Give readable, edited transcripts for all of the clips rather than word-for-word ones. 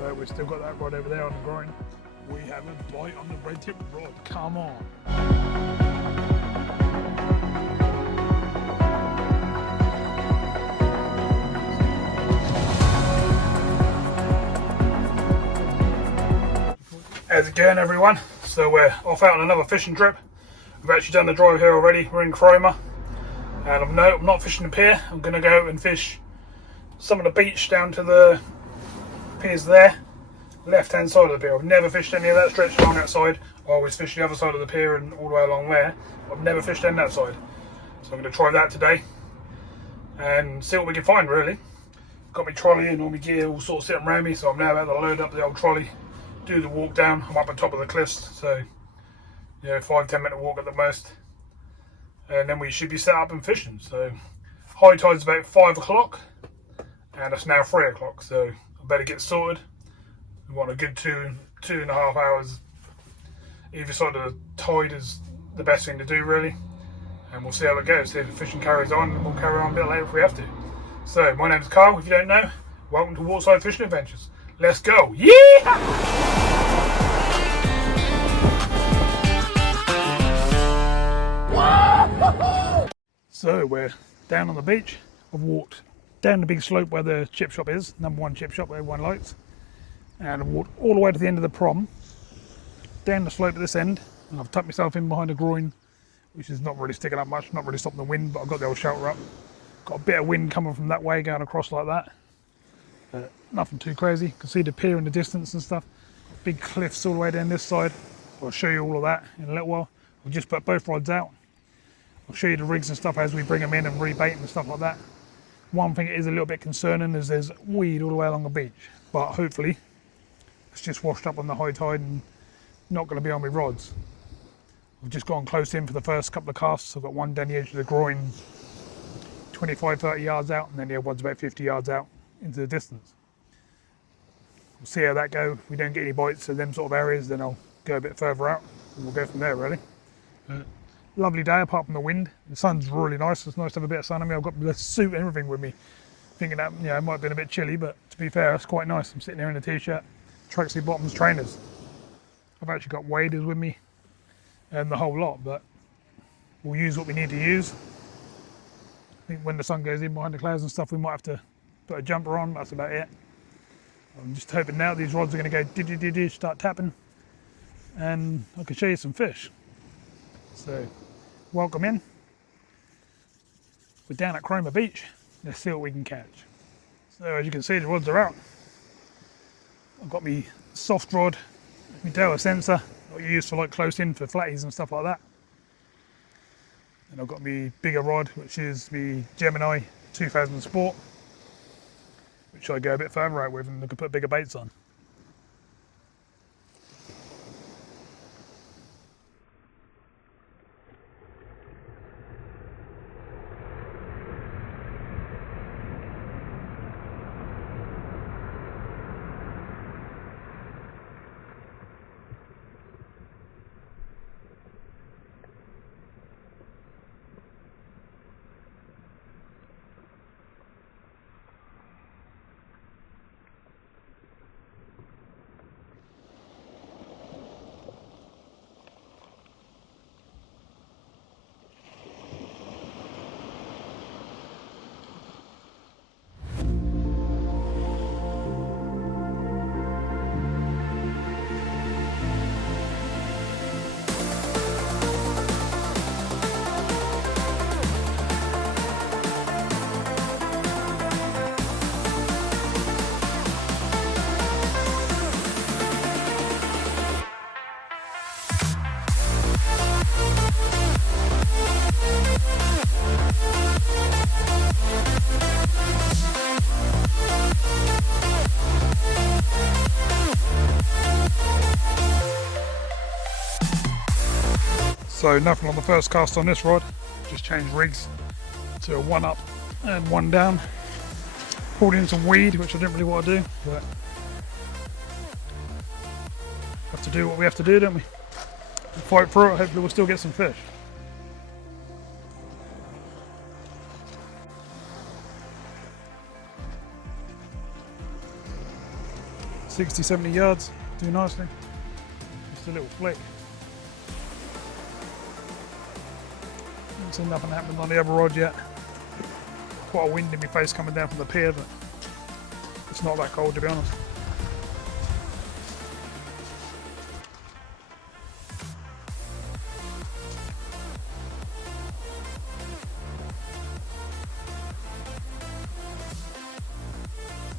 but we've still got that rod over there on the groin. We have a bite on the red tip rod. Come on. How's it going, everyone? So we're off out on another fishing trip. We've actually done the drive here already. We're in Cromer, and I'm not fishing the pier. I'm going to go and fish some of the beach down to the piers there, left hand side of the pier. I've never fished any of that stretch along that side. I always fish the other side of the pier and all the way along there. I've never fished on that side, so I'm going to try that today and see what we can find. Really, got my trolley and all my gear all sort of sitting around me, so I'm now about to load up the old trolley, do the walk down. I'm up on top of the cliffs, so yeah, 5-10 minute walk at the most, and then we should be set up and fishing. So high tide's about 5 o'clock and it's now 3 o'clock, so I better get sorted. We want a good 2.5 hours either side of the tide is the best thing to do, really, and we'll see how it goes. See if the fishing carries on, and we'll carry on a bit later if we have to. So my name's Carl, if you don't know. Welcome to Waterside Fishing Adventures. Let's go. Yeah! So we're down on the beach. I've walked down the big slope where the chip shop is, #1 chip shop where everyone likes, and I've walked all the way to the end of the prom, down the slope at this end, and I've tucked myself in behind a groin, which is not really sticking up much, not really stopping the wind, but I've got the old shelter up. Got a bit of wind coming from that way, going across like that. Nothing too crazy. You can see the pier in the distance and stuff. Big cliffs all the way down this side. I'll show you all of that in a little while. I've just put both rods out. I'll show you the rigs and stuff as we bring them in and rebait and stuff like that. One thing that is a little bit concerning is there's weed all the way along the beach, but hopefully it's just washed up on the high tide and not going to be on my rods. I've just gone close in for the first couple of casts. I've got one down the edge of the groin, 25-30 yards out, and then the other one's about 50 yards out into the distance. We'll see how that goes. If we don't get any bites in them sort of areas, then I'll go a bit further out and we'll go from there, really. Lovely day apart from the wind. The sun's really nice. It's nice to have a bit of sun on me. I've got the suit and everything with me. Thinking that, you know, it might have been a bit chilly, but to be fair, it's quite nice. I'm sitting there in a t-shirt, tracksuit bottoms, trainers. I've actually got waders with me and the whole lot, but we'll use what we need to use. I think when the sun goes in behind the clouds and stuff, we might have to put a jumper on. That's about it. I'm just hoping now these rods are going to go diddy, start tapping, and I can show you some fish. So, welcome in. We're down at Cromer Beach. Let's see what we can catch. So, as you can see, the rods are out. I've got my soft rod, my Dell sensor, what you use for like close in for flatties and stuff like that. And I've got my bigger rod, which is my Gemini 2000 Sport, which I go a bit further out with and I can put bigger baits on. So nothing on the first cast on this rod, just changed rigs to a 1 up and 1 down. Pulled in some weed, which I didn't really want to do, but have to do what we have to do, don't we? We'll fight through it, hopefully we'll still get some fish. 60, 70 yards, do nicely. Just a little flick. Haven't seen nothing happening on the other rod yet. Quite a wind in my face coming down from the pier, but it's not that cold to be honest.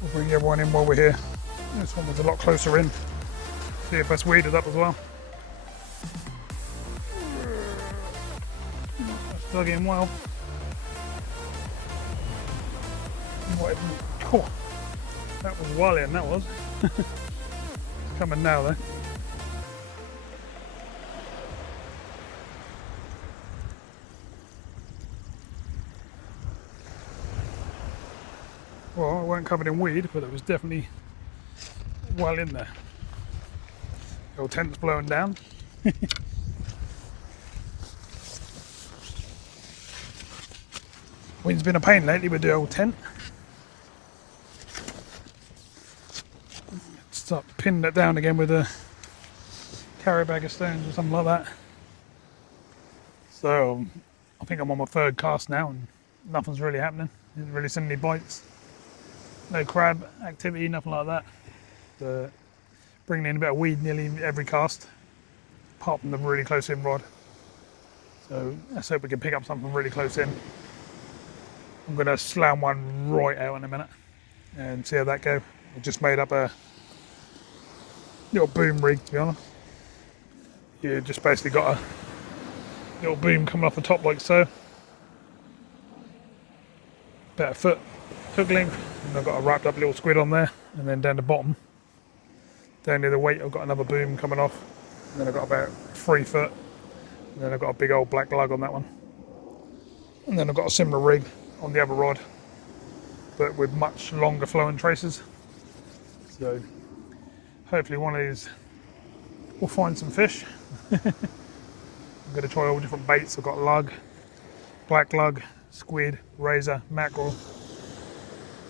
We'll bring everyone in while we're here. This one was a lot closer in. See if that's weeded up as well. That's dug in well. Oh, that was well in, that was. It's coming now though. Well, it weren't covered in weed, but it was definitely well in there. The old tent's blowing down. Wind's been a pain lately with the old tent. Start pinning it down again with a carry bag of stones or something like that. So I think I'm on my third cast now and nothing's really happening. Didn't really send any bites. No crab activity, nothing like that. Bringing in a bit of weed nearly every cast, apart from the really close in rod. So let's hope we can pick up something really close in. I'm going to slam one right out in a minute and see how that goes. I just made up a little boom rig, to be honest. You just basically got a little boom coming off the top like so. About a foot hook length, and I've got a wrapped up little squid on there, and then down the bottom, down near the weight, I've got another boom coming off, and then I've got about 3 foot, and then I've got a big old black lug on that one, and then I've got a similar rig on the other rod, but with much longer flowing traces. So hopefully one of these will find some fish. I'm going to try all different baits. I've got lug, black lug, squid, razor, mackerel,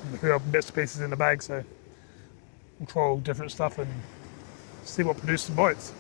and a few other bits and pieces in the bag, so we'll try all different stuff and see what produces bites.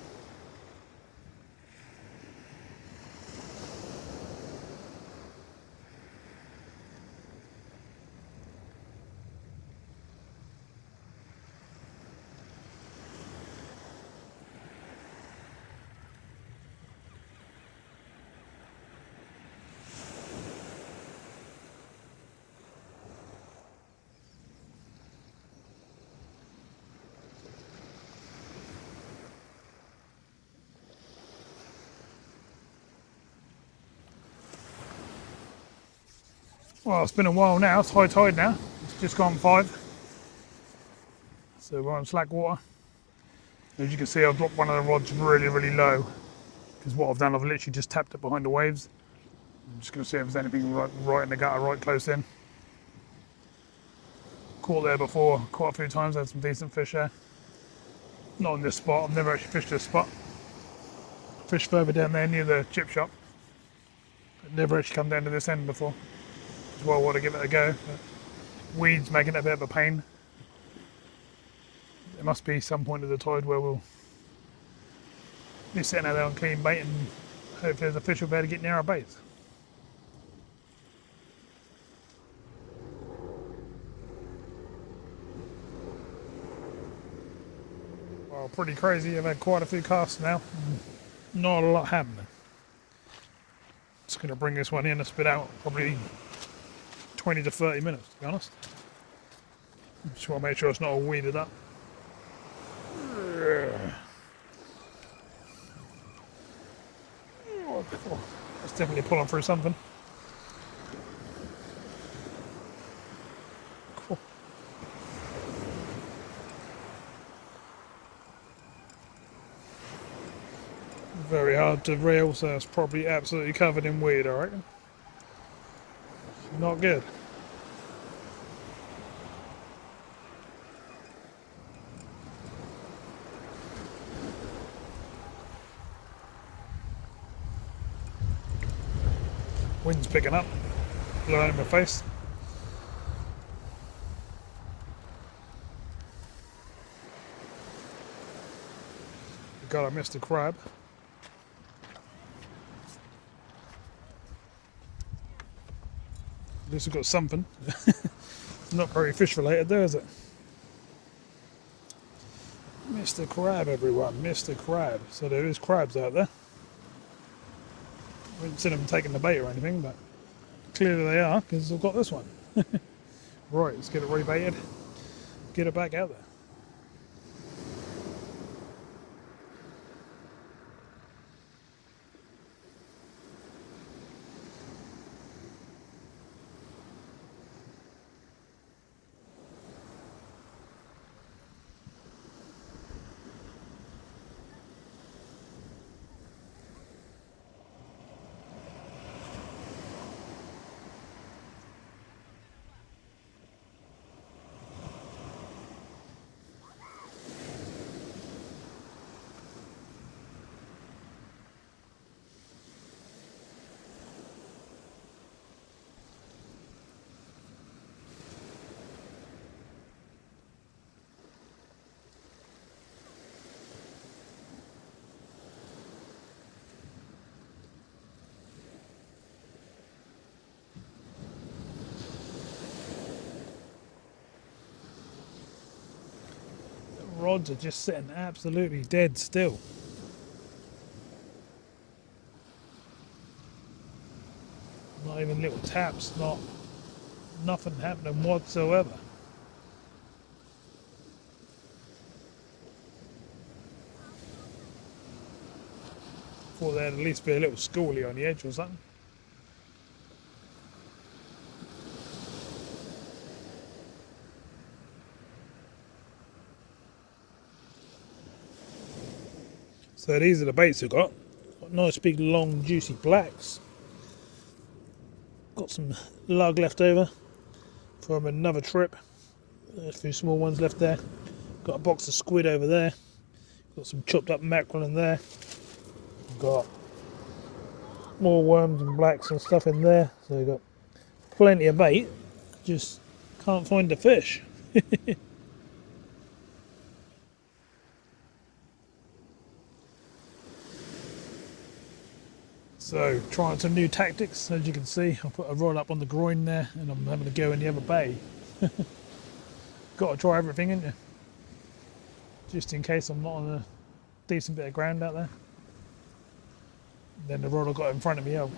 Well, it's been a while now, it's high tide now, it's just gone 5. So we're on slack water. As you can see, I've dropped one of the rods really, really low, because what I've done, I've literally just tapped it behind the waves. I'm just going to see if there's anything right in the gutter, right close in. Caught there before quite a few times, had some decent fish there. Not on this spot, I've never actually fished this spot. Fished further down there near the chip shop, but never actually come down to this end before. Well, I want to give it a go, but weeds making it a bit of a pain. There must be some point of the tide where we'll be sitting out there on clean bait and hopefully there's a fish will be able to get near our baits. Well, pretty crazy. I've had quite a few casts now. Not a lot happening. Just going to bring this one in and spit out probably 20 to 30 minutes, to be honest. Just want to make sure it's not all weeded up. It's definitely pulling through something. Cool. Very hard to reel, so it's probably absolutely covered in weed, I reckon. Not good. Wind's picking up, blowing in my face. God, I missed a crab. At least we've got something. Not very fish related though, is it? Mr. Crab, everyone, Mr. Crab. So there is crabs out there. I haven't seen them taking the bait or anything, but clearly they are, because I've got this one. Right, let's get it rebaited, get it back out there. Rods are just sitting absolutely dead still. Not even little taps, nothing happening whatsoever. Thought there'd at least be a little schoolie on the edge or something. So these are the baits we've got. Nice big long juicy blacks. Got some lug left over from another trip. There's a few small ones left there. Got a box of squid over there. Got some chopped up mackerel in there. Got more worms and blacks and stuff in there. So we've got plenty of bait. Just can't find the fish. So trying some new tactics. As you can see, I put a rod up on the groin there and I'm having to go in the other bay. Got to try everything, ain't you? Just in case I'm not on a decent bit of ground out there. Then the rod I've got in front of me, I'll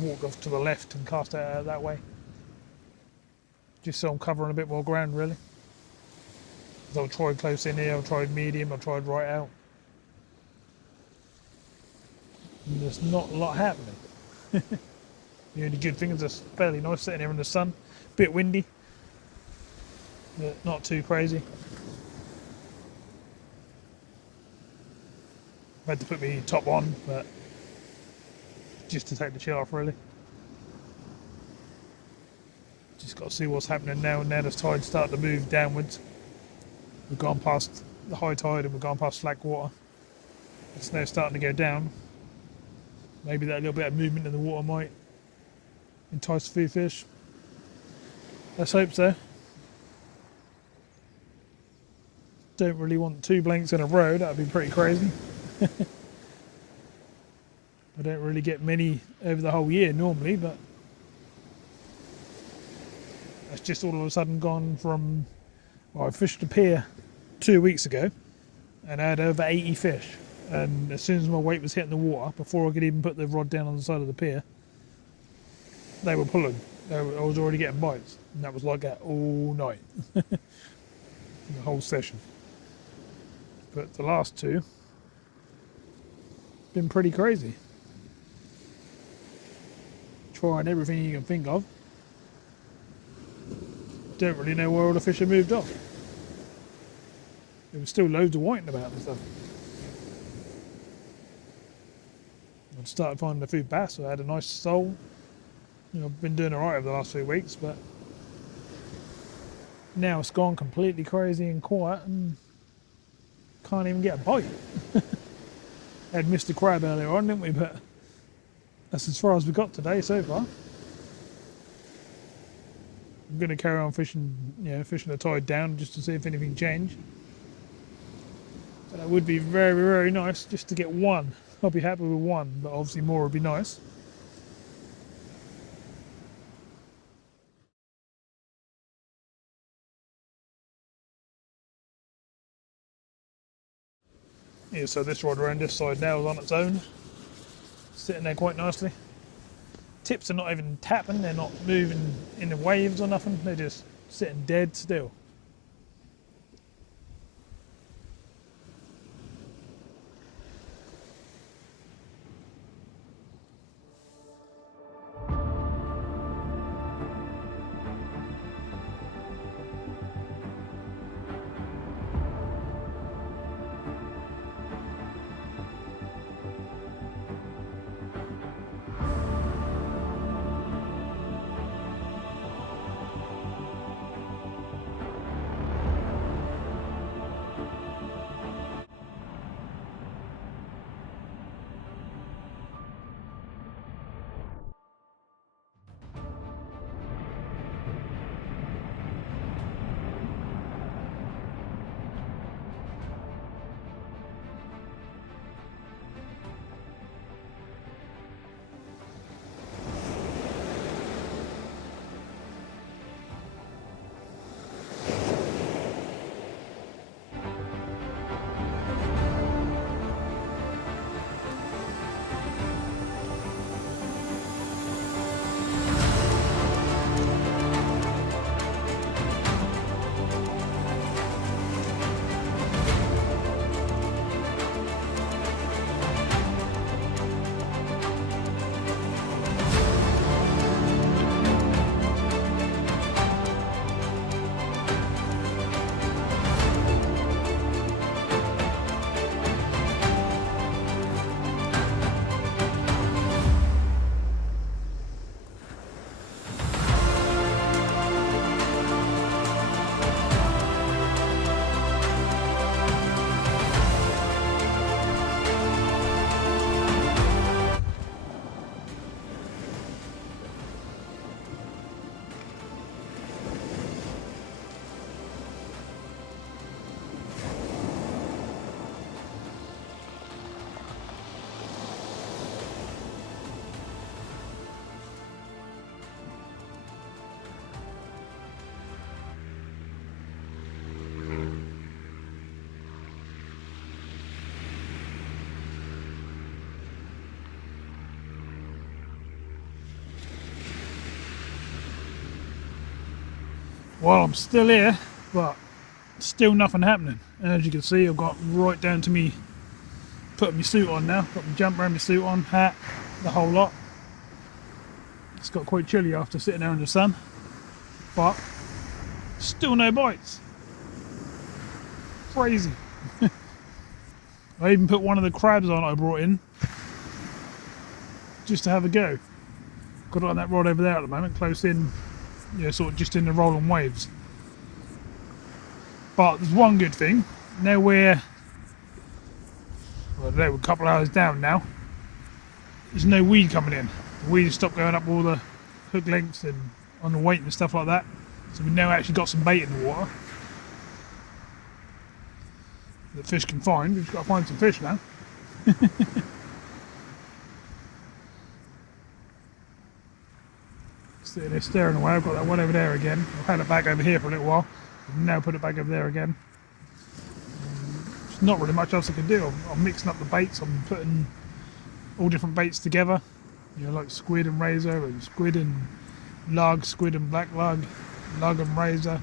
walk off to the left and cast it out that way. Just so I'm covering a bit more ground, really. So I've tried close in here, I've tried medium, I've tried right out. And there's not a lot happening. The only good thing is it's fairly nice sitting here in the sun. Bit windy, but not too crazy. I had to put my top on, but just to take the chill off, really. Just got to see what's happening now. Now the tide's starting to move downwards. We've gone past the high tide and we've gone past slack water. It's now starting to go down. Maybe that little bit of movement in the water might entice a few fish. Let's hope so. Don't really want 2 blanks in a row, that would be pretty crazy. I don't really get many over the whole year normally, but that's just all of a sudden gone from, well, I fished a pier 2 weeks ago and I had over 80 fish. And as soon as my weight was hitting the water, before I could even put the rod down on the side of the pier, they were pulling. I was already getting bites. And that was like that all night. The whole session. But the last 2 been pretty crazy. Trying everything you can think of. Don't really know where all the fish have moved off. There was still loads of whiting about and stuff. I started finding a few bass. I had a nice sole. You know, I've been doing alright over the last few weeks, but now it's gone completely crazy and quiet and can't even get a bite. Had Mr. Crab earlier on, didn't we? But that's as far as we got today so far. I'm going to carry on fishing, fishing the tide down just to see if anything changed. But that would be very, very nice just to get one. I'll be happy with one, but obviously more would be nice. Yeah, so this rod around this side now is on its own, sitting there quite nicely. Tips are not even tapping, they're not moving in the waves or nothing, they're just sitting dead still. Well, I'm still here, but still nothing happening. And as you can see, I've got right down to me putting my suit on now. Got my jumper and my suit on, hat, the whole lot. It's got quite chilly after sitting there in the sun, but still no bites. Crazy. I even put one of the crabs on I brought in just to have a go. Got it on that rod over there at the moment, close in, sort of just in the rolling waves. But there's one good thing. Now we're a couple of hours down now. There's no weed coming in. The weed has stopped going up all the hook lengths and on the weight and stuff like that. So we've now actually got some bait in the water that fish can find. We've just got to find some fish now. Sitting there staring away. I've got that one over there again. I've had it back over here for a little while. I've now put it back over there again. There's not really much else I can do. I'm mixing up the baits. I'm putting all different baits together. Like squid and razor, and squid and lug, squid and black lug, lug and razor.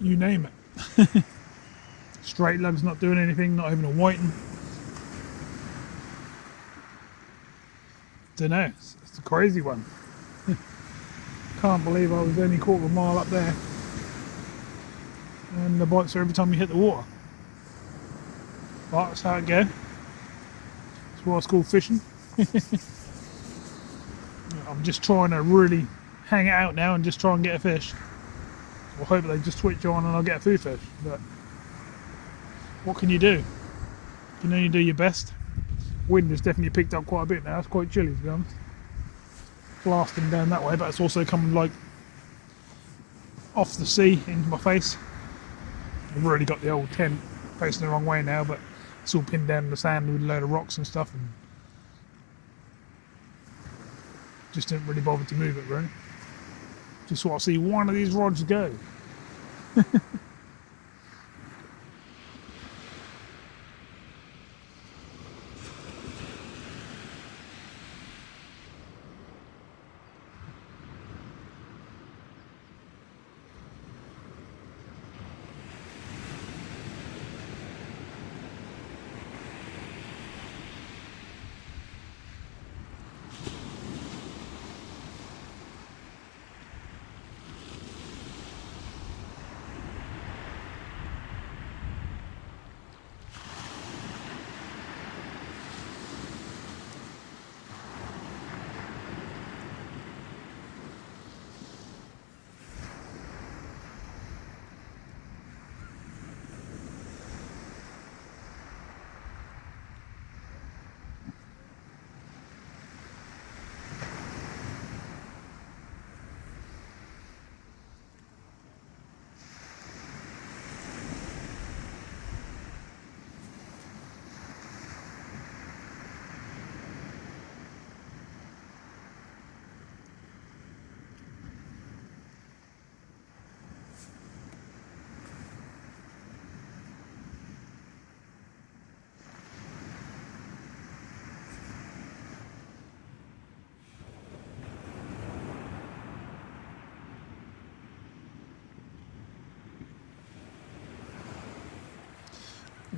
You name it. Straight lug's not doing anything, not even a whiting. Dunno, it's a crazy one. Can't believe I was only a quarter of a mile up there. And the bites are every time you hit the water. But that's how it goes. That's what it's called fishing. I'm just trying to really hang it out now and just try and get a fish. We'll hope they just switch on and I'll get a food fish. But what can you do? You can only do your best. Wind has definitely picked up quite a bit now. It's quite chilly, to be honest. Blasting down that way, but it's also coming like off the sea into my face. I've already got the old tent facing the wrong way now, but it's all pinned down in the sand with a load of rocks and stuff, and just didn't really bother to move it really. Just want to see one of these rods go.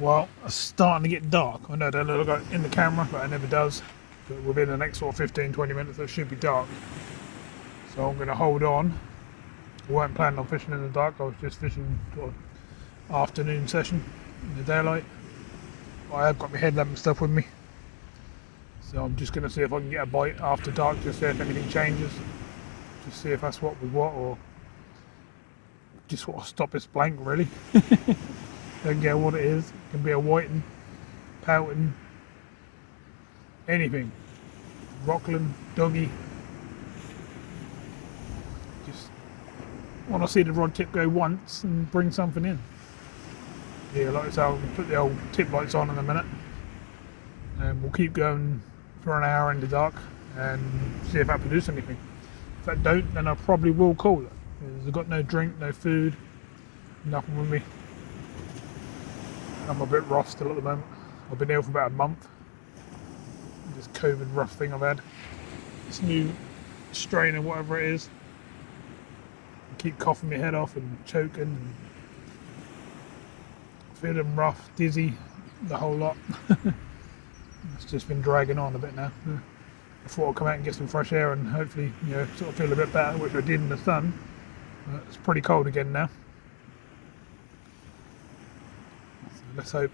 Well, it's starting to get dark. I know it don't look like in the camera, but it never does. But within the next sort of 15-20 minutes, it should be dark. So I'm going to hold on. I weren't planning on fishing in the dark. I was just fishing sort of afternoon session in the daylight. I have got my headlamp and stuff with me. So I'm just going to see if I can get a bite after dark, just see if anything changes. Just see if that's what we want, or just want to stop this blank really. Don't care what it is. It can be a whiting, pouting, anything. Rockland, doggy. Just want to see the rod tip go once and bring something in. Yeah, like I say, I'll put the old tip lights on in a minute. And we'll keep going for an hour in the dark and see if I produce anything. If that don't, then I probably will call it. I've got no drink, no food, nothing with me. I'm a bit rough still at the moment. I've been ill for about a month. This COVID rough thing I've had. This new strain or whatever it is. I keep coughing my head off and choking and feeling rough, dizzy, the whole lot. It's just been dragging on a bit now. I thought I'd come out and get some fresh air and hopefully, sort of feel a bit better, which I did in the sun. But it's pretty cold again now. Let's hope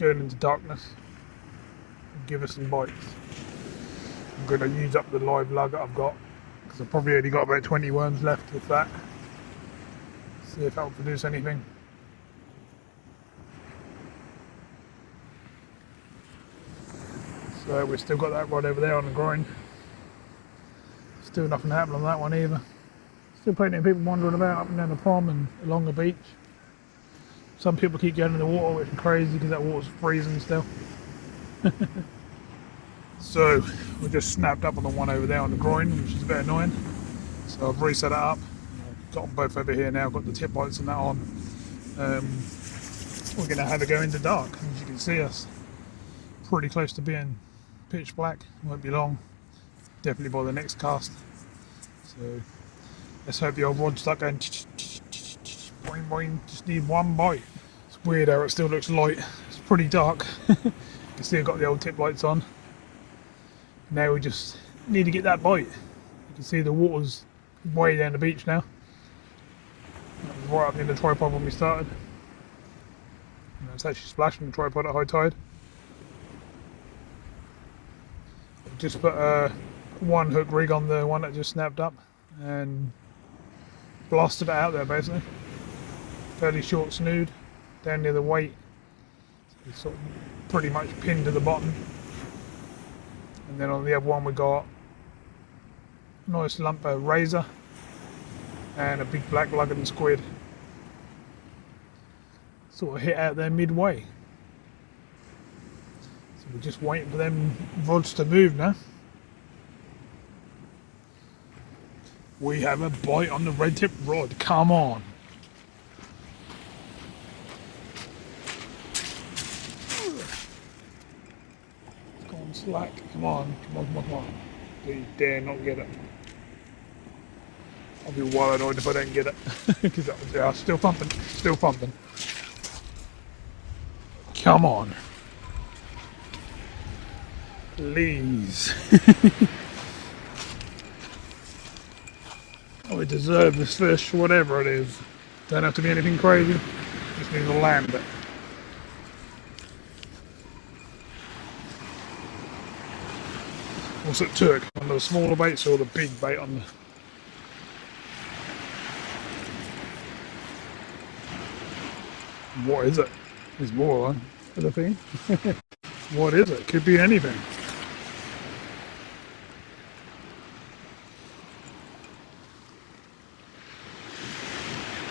going into darkness will give us some bites. I'm going to use up the live lug that I've got, because I've probably only got about 20 worms left with that. See if that will produce anything. So we've still got that rod over there on the groin. Still nothing happened on that one either. Still plenty of people wandering about up and down the prom and along the beach. Some people keep going in the water, which is crazy because that water's freezing still. So we just snapped up on the one over there on the groin, which is a bit annoying. So I've reset it up. Got them both over here now, got the tip lights and that on. We're going to have a go into dark. As you can see, us pretty close to being pitch black. Won't be long. Definitely by the next cast. So let's hope the old rods start going boing boing. Just need one bite. It's weird how it still looks light. It's pretty dark. You can see I've got the old tip lights on. Now we just need to get that bite. You can see the water's way down the beach now. That was right up in the tripod when we started. It's actually splashing the tripod at high tide. Just put one hook rig on the one that just snapped up and blasted it out there basically. Fairly short snood down near the weight. It's sort of pretty much pinned to the bottom. And then on the other one we got a nice lump of razor and a big black lug and squid. sort of hit out there midway. So we're just waiting for them rods to move now. We have a bite on the red tip rod. Come on. Go on, slack. Come on. Come on, come on, come on. Please dare not get it. I'll be well annoyed if I don't get it. Because that was, yeah, still pumping. Still pumping. Come on. Please. Oh, we deserve this fish, whatever it is. Don't have to be anything crazy. Just need to land it. What's it took? On the smaller baits or the big bait on the... What is it? There's more on the thing. What is it? Could be anything.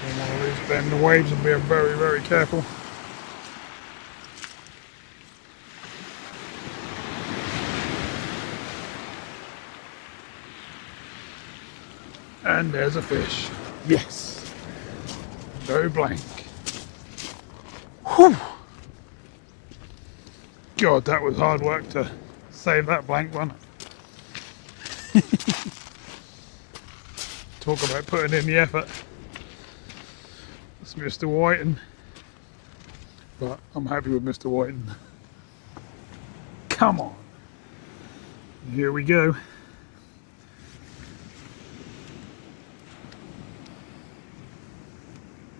Don't want to lose bend the waves and be very, very careful. And there's a fish. Yes. Go blank. Whew. God, that was hard work to save that blank one. Talk about putting in the effort. It's Mr. Whiting. But I'm happy with Mr. Whiting. Come on. Here we go.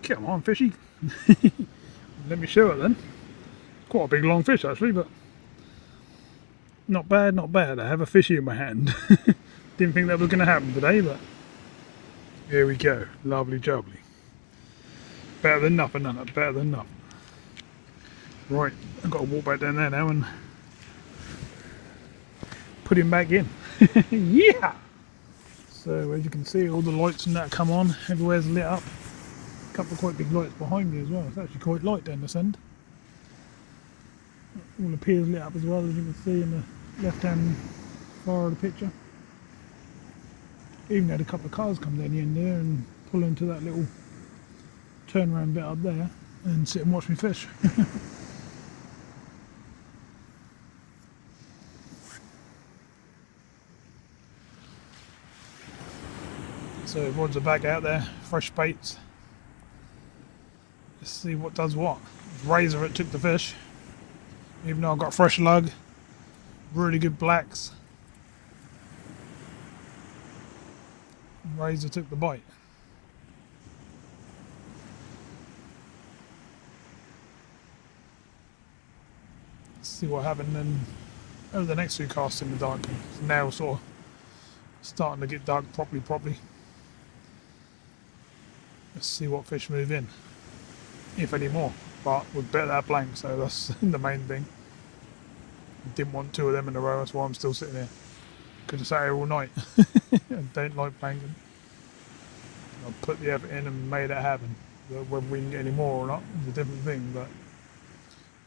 Come on, fishy. Let me show it then. Quite a big long fish actually, but not bad, not bad. I have a fishy in my hand. Didn't think that was going to happen today, but here we go. Lovely jubbly. Better than nothing, none of it. Better than nothing. Right, I've got to walk back down there now and put him back in. Yeah! So as you can see, all the lights and that come on. Everywhere's lit up. A couple of quite big lights behind me as well. It's actually quite light down this end. All the piers lit up as well, as you can see in the left hand far of the picture. Even had a couple of cars come down the end there and pull into that little turnaround bit up there and sit and watch me fish. So rods are back out there, fresh baits. Let's see what does what. Razor it took the fish. Even though I've got fresh lug, really good blacks. Razor took the bite. Let's see what happened then over the next few casts in the dark. It's now sort of starting to get dark properly. Let's see what fish move in, if any more. But we've bet that blank, so that's the main thing. Didn't want two of them in a row, that's why I'm still sitting here. Could have sat here all night. I don't like blanking. I put the effort in and made it happen. But whether we can get any more or not is a different thing, but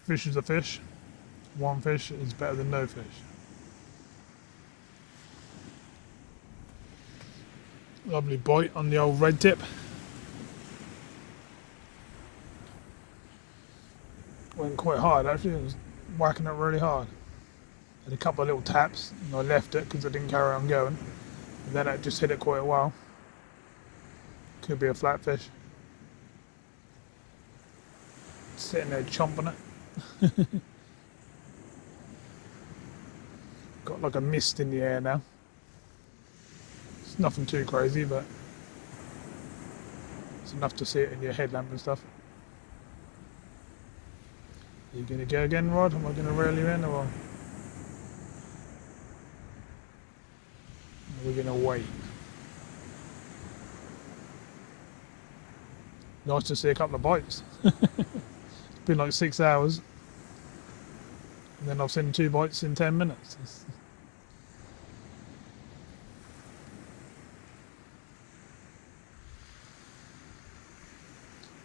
fish is a fish. One fish is better than no fish. Lovely bite on the old red tip. Went quite hard actually, it was whacking it really hard. Had a couple of little taps and I left it because I didn't carry on going. And then it just hit it quite a while. Could be a flatfish. Sitting there chomping it. Got like a mist in the air now. It's nothing too crazy, but it's enough to see it in your headlamp and stuff. Are you going to go again, Rod? Am I going to reel you in, or are we going to wait? Nice to see a couple of bites. It's been like 6 hours, and then I've seen 2 bites in 10 minutes.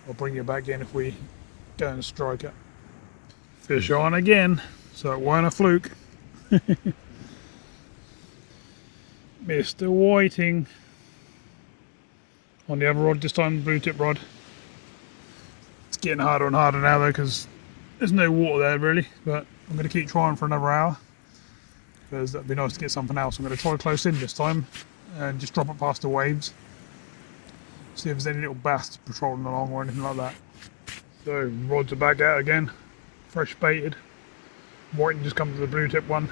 I'll bring you back in if we Go and strike it. Fish on again, so it weren't a fluke. Mr. Whiting on the other rod, this time blue tip rod. It's getting harder and harder now though, because there's no water there really, but I'm going to keep trying for another hour because that'd be nice to get something else. I'm going to try close in this time and just drop it past the waves, see if there's any little bass patrolling along or anything like that. So rods are back out again, fresh baited. Whiting just come to the blue tip one.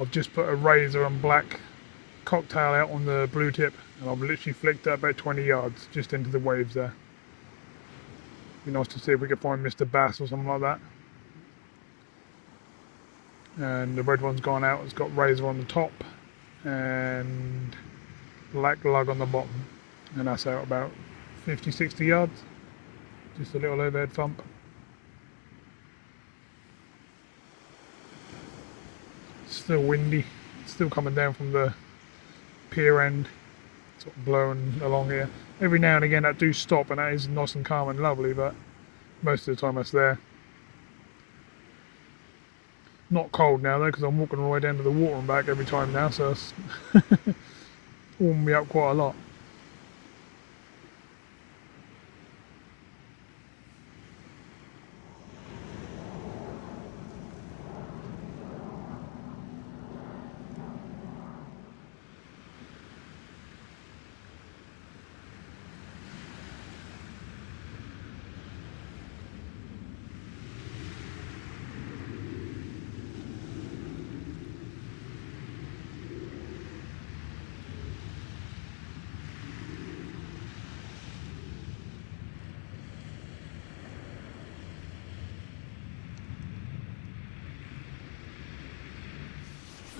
I've just put a razor and black cocktail out on the blue tip, and I've literally flicked it about 20 yards just into the waves there. Be nice to see if we can find Mr. Bass or something like that. And the red one's gone out, it's got razor on the top and black lug on the bottom, and that's out about 50-60 yards. Just a little overhead thump. Still windy, still coming down from the pier end, sort of blowing along here. Every now and again that do stop, and that is nice and calm and lovely, but most of the time that's there. Not cold now though, because I'm walking all the way down to the water and back every time now, so it's warming me up quite a lot.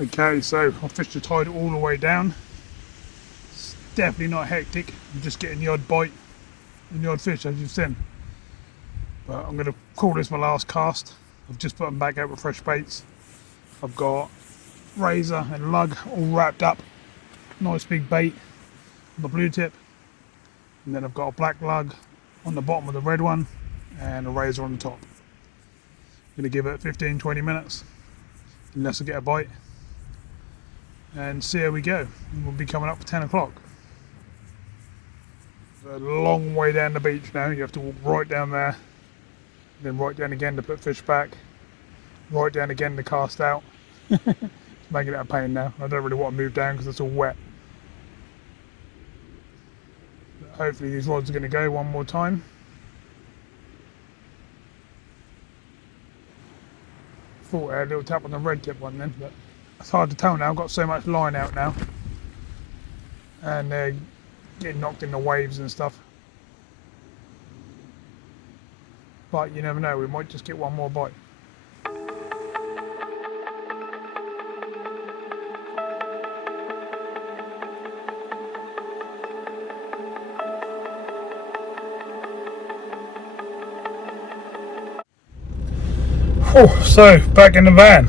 Okay, so I fished the tide all the way down. It's definitely not hectic. I'm just getting the odd bite and the odd fish, as you've seen. But I'm going to call this my last cast. I've just put them back out with fresh baits. I've got razor and lug all wrapped up. Nice big bait on the blue tip. And then I've got a black lug on the bottom of the red one and a razor on the top. I'm going to give it 15-20 minutes unless I get a bite, and see how we go. And we'll be coming up for 10 o'clock. It's a long way down the beach now. You have to walk right down there, then right down again to put fish back, right down again to cast out. It's making it a pain now. I don't really want to move down because it's all wet. But hopefully these rods are going to go one more time. Thought I had a little tap on the red tip one then, but it's hard to tell now. I've got so much line out now, and they're getting knocked in the waves and stuff. But you never know, we might just get one more bite. Oh, so back in the van.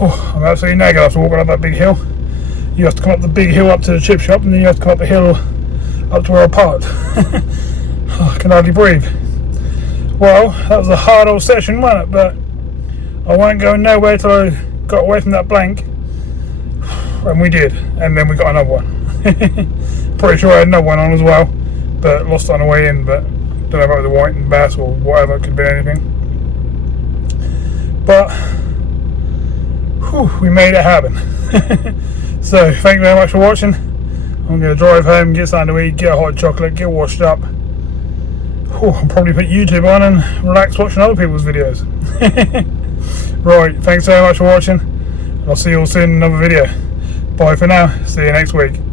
Oh, I'm absolutely knackered after walking up that big hill. You have to come up the big hill up to the chip shop, and then you have to come up the hill up to where I parked. Oh, I can hardly breathe. Well, that was a hard old session, wasn't it? But I wasn't going nowhere till I got away from that blank. And we did. And then we got another one. Pretty sure I had another one on as well, but lost it on the way in. But don't know if it was a whiting bass or whatever, it could be anything. But whew, we made it happen. So thank you very much for watching. I'm going to drive home, get something to eat, get a hot chocolate, get washed up. Whew, I'll probably put YouTube on and relax watching other people's videos. Right, thanks very much for watching, and I'll see you all soon in another video. Bye for now, see you next week.